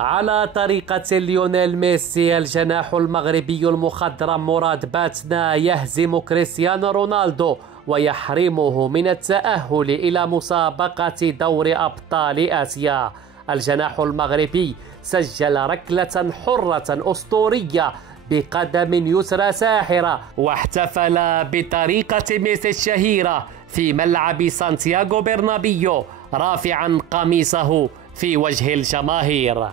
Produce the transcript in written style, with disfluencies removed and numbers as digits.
على طريقة ليونيل ميسي الجناح المغربي المخضرم مراد باتنا يهزم كريستيانو رونالدو ويحرمه من التأهل إلى مسابقة دور أبطال آسيا. الجناح المغربي سجل ركلة حرة أسطورية بقدم يسرى ساحرة واحتفل بطريقة ميسي الشهيرة في ملعب سانتياغو برنابيو رافعا قميصه في وجه الجماهير.